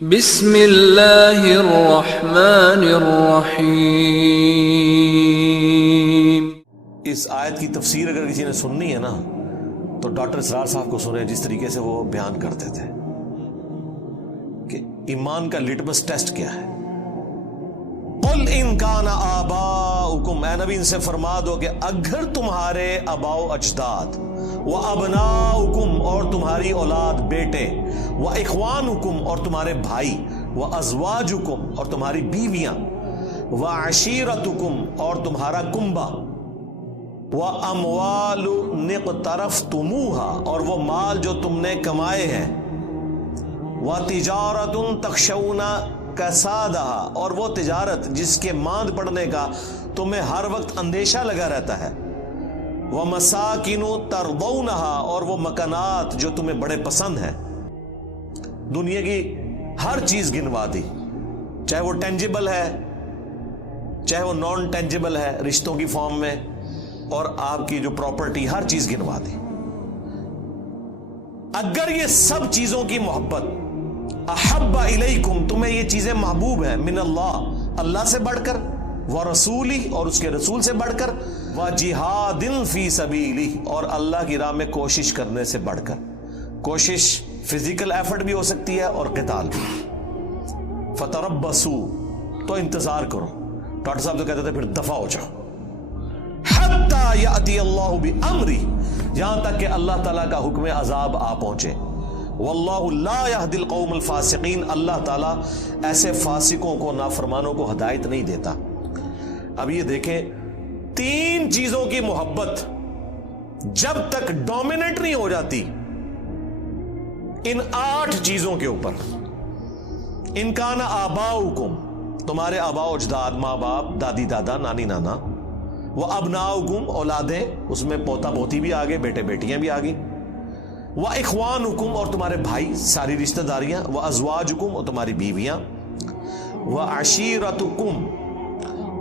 بسم اللہ الرحمن الرحیم۔ اس آیت کی تفسیر اگر کسی نے سننی ہے نا تو ڈاکٹر اسرار صاحب کو سنیں، جس طریقے سے وہ بیان کرتے تھے کہ ایمان کا لٹمس ٹیسٹ کیا ہے۔ قل ان کان آباؤکم، اے نبی ان سے فرما دو کہ اگر تمہارے آباء و اجداد، و ابناؤکم اور تمہاری اولاد بیٹے، و اخوانکم اور تمہارے بھائی، و ازواجکم اور تمہاری بیویاں، و عشیرتکم اور تمہارا کنبہ، و اموال اقترفتموہا اور وہ مال جو تم نے کمائے ہیں، و تجارت تخشون کسادہا اور وہ تجارت جس کے ماند پڑنے کا تمہیں ہر وقت اندیشہ لگا رہتا ہے، وَمَسَاكِنُ تَرْضَوْنَهَا اور وہ مکانات جو تمہیں بڑے پسند ہیں۔ دنیا کی ہر چیز گنوا دی، چاہے وہ ٹینجیبل ہے چاہے وہ نان ٹینجیبل ہے رشتوں کی فارم میں، اور آپ کی جو پراپرٹی ہر چیز گنوا دی۔ اگر یہ سب چیزوں کی محبت احب الیکم، تمہیں یہ چیزیں محبوب ہیں، من اللہ، اللہ سے بڑھ کر، ورسولی اور اس کے رسول سے بڑھ کر، وجہاد فی سبیلہ اور اللہ کی راہ میں کوشش کرنے سے بڑھ کر۔ کوشش فزیکل ایفرٹ بھی ہو سکتی ہے اور قتال بھی۔ فتربصوا تو انتظار کرو، ڈاکٹر صاحب تو کہتے تھے پھر دفع ہو جاؤ، حتی یأتی اللہ بامرہ، یہاں تک کہ اللہ تعالیٰ کا حکم عذاب آ پہنچے۔ واللہ لا یہدی القوم الفاسقین، اللہ تعالیٰ ایسے فاسقوں کو، نافرمانوں کو ہدایت نہیں دیتا۔ اب یہ دیکھیں، تین چیزوں کی محبت جب تک ڈومیننٹ نہیں ہو جاتی ان 8 چیزوں کے اوپر، ان کان آباؤکم، تمہارے آباء و اجداد، ماں باپ، دادی دادا، نانی نانا، وہ ابناؤکم اولادیں، اس میں پوتا پوتی بھی آگے، بیٹے بیٹیاں بھی آگی، وہ اخوانکم اور تمہارے بھائی، ساری رشتہ داریاں، وہ ازواجکم اور تمہاری بیویاں، وہ عشیرتکم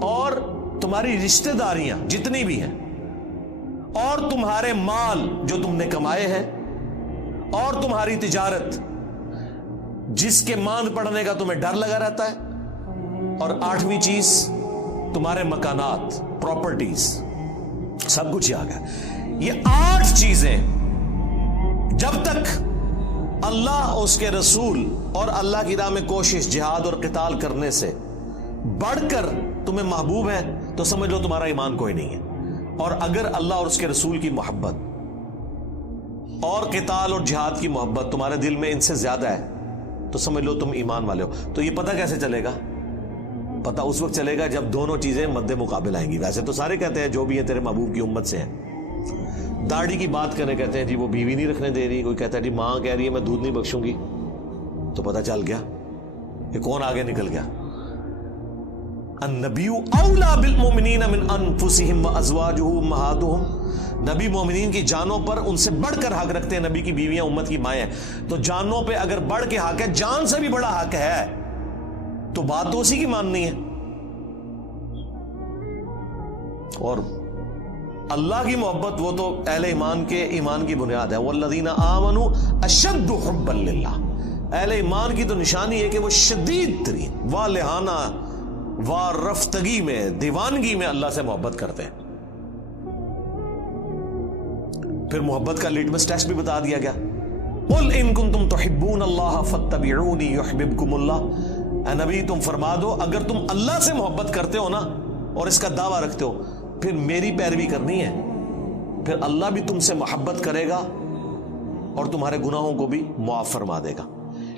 اور تمہاری رشتہ داریاں جتنی بھی ہیں، اور تمہارے مال جو تم نے کمائے ہیں، اور تمہاری تجارت جس کے ماند پڑنے کا تمہیں ڈر لگا رہتا ہے، اور 8ویں چیز تمہارے مکانات، پراپرٹیز، سب کچھ آ گیا۔ یہ 8 چیزیں جب تک اللہ، اس کے رسول اور اللہ کی راہ میں کوشش، جہاد اور قتال کرنے سے بڑھ کر تمہیں محبوب ہے تو سمجھ لو تمہارا ایمان کوئی نہیں ہے۔ اور اگر اللہ اور اس کے رسول کی محبت اور قتال اور جہاد کی محبت تمہارے دل میں ان سے زیادہ ہے تو سمجھ لو تم ایمان والے ہو۔ تو یہ پتہ کیسے چلے گا؟ پتہ اس وقت چلے گا جب دونوں چیزیں مد مقابل آئیں گی۔ ویسے تو سارے کہتے ہیں جو بھی ہیں تیرے محبوب کی امت سے ہیں۔ داڑھی کی بات کریں، کہتے ہیں جی وہ بیوی نہیں رکھنے دے رہی، کوئی کہتا ہے جی ماں کہہ رہی ہے میں دودھ نہیں بخشوں گی، تو پتہ چل گیا کہ کون آگے نکل گیا۔ النبی اولا بالمؤمنین من انفسہم وازواجہ امہاتہم، نبی مومنین کی جانوں پر ان سے بڑھ کر حق رکھتے ہیں، نبی کی بیویاں امت کی مائیں ہیں۔ تو جانوں پہ اگر بڑھ کے حق ہے، جان سے بھی بڑا حق ہے، تو بات تو اسی کی ماننی ہے۔ اور اللہ کی محبت وہ تو اہل ایمان کے ایمان کی بنیاد ہے۔ والذین آمنوا اشد حبا للہ، اہل ایمان کی تو نشانی ہے کہ وہ شدید ترین والہانہ وارفتگی میں، دیوانگی میں اللہ سے محبت کرتے ہیں۔ پھر محبت کا لیٹمس ٹیسٹ بھی بتا دیا گیا۔ قل ان کنتم تحبون اللہ فاتبعونی یحببکم اللہ، اے نبی تم فرما دو اگر تم اللہ سے محبت کرتے ہو نا اور اس کا دعویٰ رکھتے ہو، پھر میری پیروی کرنی ہے، پھر اللہ بھی تم سے محبت کرے گا اور تمہارے گناہوں کو بھی معاف فرما دے گا۔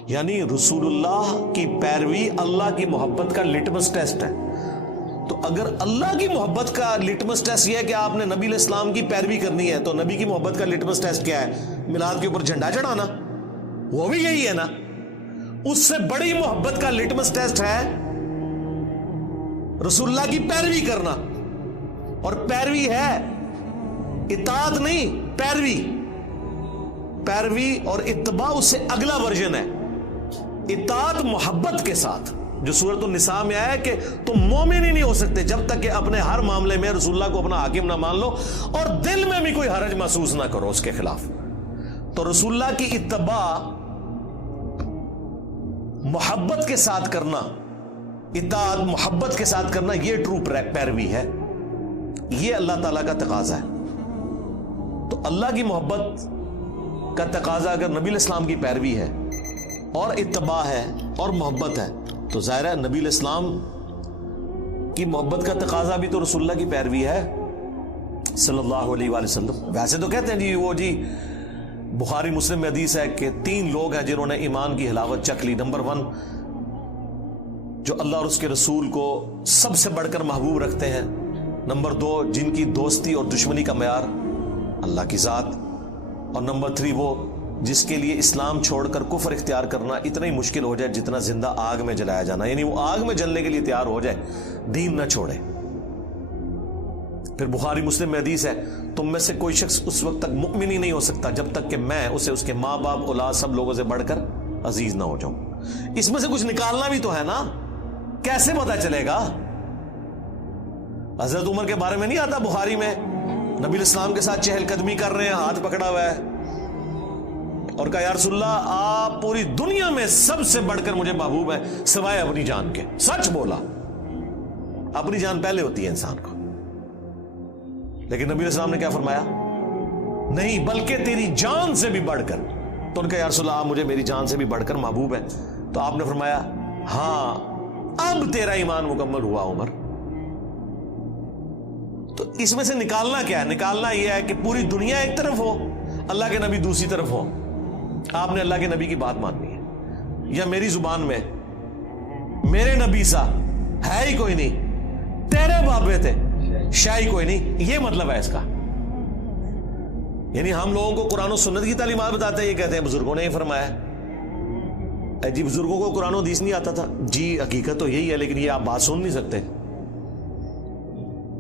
یعنی رسول اللہ کی پیروی اللہ کی محبت کا لٹمس ٹیسٹ ہے۔ تو اگر اللہ کی محبت کا لٹمس ٹیسٹ یہ ہے کہ آپ نے نبی علیہ السلام کی پیروی کرنی ہے، تو نبی کی محبت کا لٹمس ٹیسٹ کیا ہے؟ میلاد کے اوپر جھنڈا چڑھانا، وہ بھی یہی ہے نا۔ اس سے بڑی محبت کا لٹمس ٹیسٹ ہے رسول اللہ کی پیروی کرنا، اور پیروی ہے اطاعت نہیں، پیروی اور اتباع اس سے اگلا ورژن ہے۔ اطاعت محبت کے ساتھ، جو سورۃ النساء میں آیا کہ تم مومن ہی نہیں ہو سکتے جب تک کہ اپنے ہر معاملے میں رسول اللہ کو اپنا حاکم نہ مان لو اور دل میں بھی کوئی حرج محسوس نہ کرو اس کے خلاف۔ تو رسول اللہ کی اتباع محبت کے ساتھ کرنا، اطاعت محبت کے ساتھ کرنا، یہ ٹرو پیروی ہے، یہ اللہ تعالیٰ کا تقاضا ہے۔ تو اللہ کی محبت کا تقاضا اگر نبی الاسلام کی پیروی ہے اور اتباع ہے اور محبت ہے، تو ظاہر ہے نبی الاسلام کی محبت کا تقاضا بھی تو رسول اللہ کی پیروی ہے صلی اللہ علیہ وآلہ وسلم۔ ویسے تو کہتے ہیں جی وہ جی بخاری مسلم میں حدیث ہے کہ 3 لوگ ہیں جنہوں نے ایمان کی حلاوت چکھ لی۔ نمبر 1 جو اللہ اور اس کے رسول کو سب سے بڑھ کر محبوب رکھتے ہیں، نمبر 2 جن کی دوستی اور دشمنی کا معیار اللہ کی ذات، اور نمبر 3 وہ جس کے لیے اسلام چھوڑ کر کفر اختیار کرنا اتنا ہی مشکل ہو جائے جتنا زندہ آگ میں جلایا جانا، یعنی وہ آگ میں جلنے کے لیے تیار ہو جائے، دین نہ چھوڑے۔ پھر بخاری مسلم میں حدیث ہے تم میں سے کوئی شخص اس وقت تک مؤمن ہی نہیں ہو سکتا جب تک کہ میں اسے اس کے ماں باپ اولاد سب لوگوں سے بڑھ کر عزیز نہ ہو جاؤں۔ اس میں سے کچھ نکالنا بھی تو ہے نا، کیسے پتا چلے گا؟ حضرت عمر کے بارے میں نہیں آتا بخاری میں، نبی الاسلام کے ساتھ چہل قدمی کر رہے ہیں، ہاتھ پکڑا ہوا ہے، اور کہا یا رسول اللہ آپ پوری دنیا میں سب سے بڑھ کر مجھے محبوب ہیں سوائے اپنی جان کے۔ سچ بولا، اپنی جان پہلے ہوتی ہے انسان کو، لیکن نبی الاسلام نے کیا فرمایا؟ نہیں بلکہ تیری جان سے بھی بڑھ کر۔ تو ان کا یا رسول اللہ آپ مجھے میری جان سے بھی بڑھ کر محبوب ہیں، تو آپ نے فرمایا ہاں اب تیرا ایمان مکمل ہوا عمر۔ تو اس میں سے نکالنا کیا ہے؟ نکالنا یہ ہے کہ پوری دنیا ایک طرف ہو، اللہ کے نبی دوسری طرف ہو، آپ نے اللہ کے نبی کی بات ماننی ہے، یا میری زبان میں میرے نبی سا ہے ہی کوئی نہیں، تیرے بابے تھے شاہی کوئی نہیں، یہ مطلب ہے اس کا۔ یعنی ہم لوگوں کو قرآن و سنت کی تعلیمات بتاتے ہیں، یہ کہتے ہیں بزرگوں نے یہ فرمایا ہے۔ جی بزرگوں کو قرآن و حدیث نہیں آتا تھا؟ جی حقیقت تو یہی ہے، لیکن یہ آپ بات سن نہیں سکتے،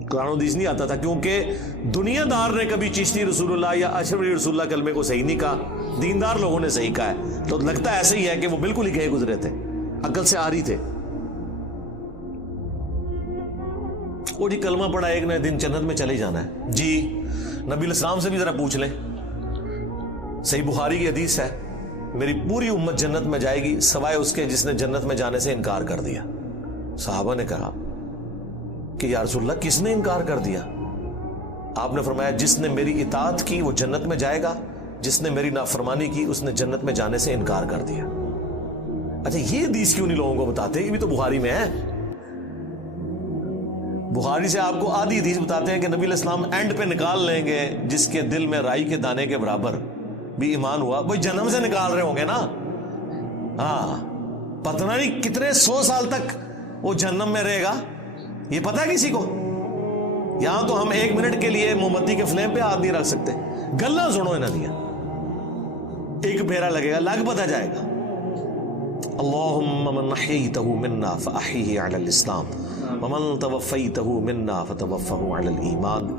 قرآن و حدیث نہیں آتا تھا کیونکہ دنیا دار نے کبھی چشتی رسول اللہ یا اشرف علی رسول اللہ کلمے کو صحیح نہیں کہا، دیندار لوگوں نے صحیح کہا ہے، تو لگتا ایسے ہی ہے کہ وہ بالکل ہی کہے گزرے تھے، عقل سے آری تھے۔ وہ جی کلمہ پڑھا ایک نئے دن جنت میں چلے جانا ہے، جی نبی الاسلام سے بھی ذرا پوچھ لیں، صحیح بخاری کی حدیث ہے میری پوری امت جنت میں جائے گی سوائے اس کے جس نے جنت میں جانے سے انکار کر دیا۔ صحابہ نے کہا کہ یا رسول اللہ کس نے انکار کر دیا؟ آپ نے فرمایا جس نے میری اطاعت کی وہ جنت میں جائے گا، جس نے میری نافرمانی کی اس نے جنت میں جانے سے انکار کر دیا۔ اچھا یہ حدیث کیوں نہیں لوگوں کو بتاتے؟ یہ بھی تو بخاری میں ہے۔ بخاری سے آپ کو آدھی حدیث بتاتے ہیں کہ نبی علیہ السلام اینڈ پہ نکال لیں گے جس کے دل میں رائی کے دانے کے برابر بھی ایمان ہوا، وہی جنم سے نکال رہے ہوں گے نا۔ ہاں پتہ نہیں کتنے 100 سال تک وہ جہنم میں رہے گا، یہ پتہ ہے کسی کو؟ یہاں تو ہم 1 منٹ کے لیے موم بتی کے فلیم پہ ہاتھ نہیں رکھ سکتے، گلا سنو انہاں دیا، ایک پھیرا لگے گا لگ پتہ جائے گا۔ اللہم من احییتہ منا فاحیہ علی الاسلام ومن توفیتہ منا فتوفہ علی الایمان۔